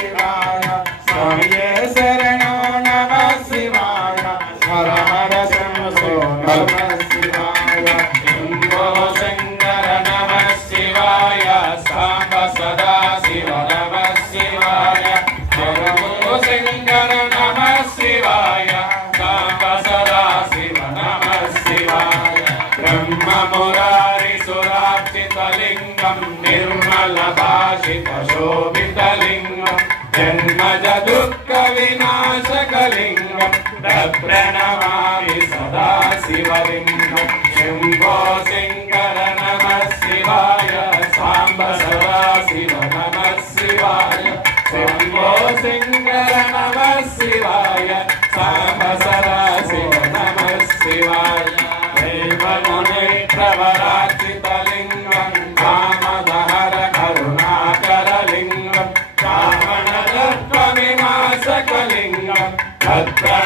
शिवाय स्वामिये शरणो नमः शिवाय हर हर शंभो नमः शिवाय शंभो शंकर नमः शिवाय सांब सदा शिव नमः शिवाय शंभो शंकर नमः शिवाय सांब सदा शिव नमः शिवाय ब्रह्म मुरारि सुरार्चितलिंगं निर्मलभाषितशोभितलिंगं जन्मज दुःख विनाशकलिंगं प्रणमामि सदा शिवलिंगं शंभो शंकर नमः शिवाय सांब सदा शिव नमः शिवाय शंभो शंकर नमः शिवाय सांब सदा शिव नमः शिवाय देवमुनिप्रवरार्चितलिंगं कामदहर करुणाकरलिंगं रावणदर्पविनाशकलिंगं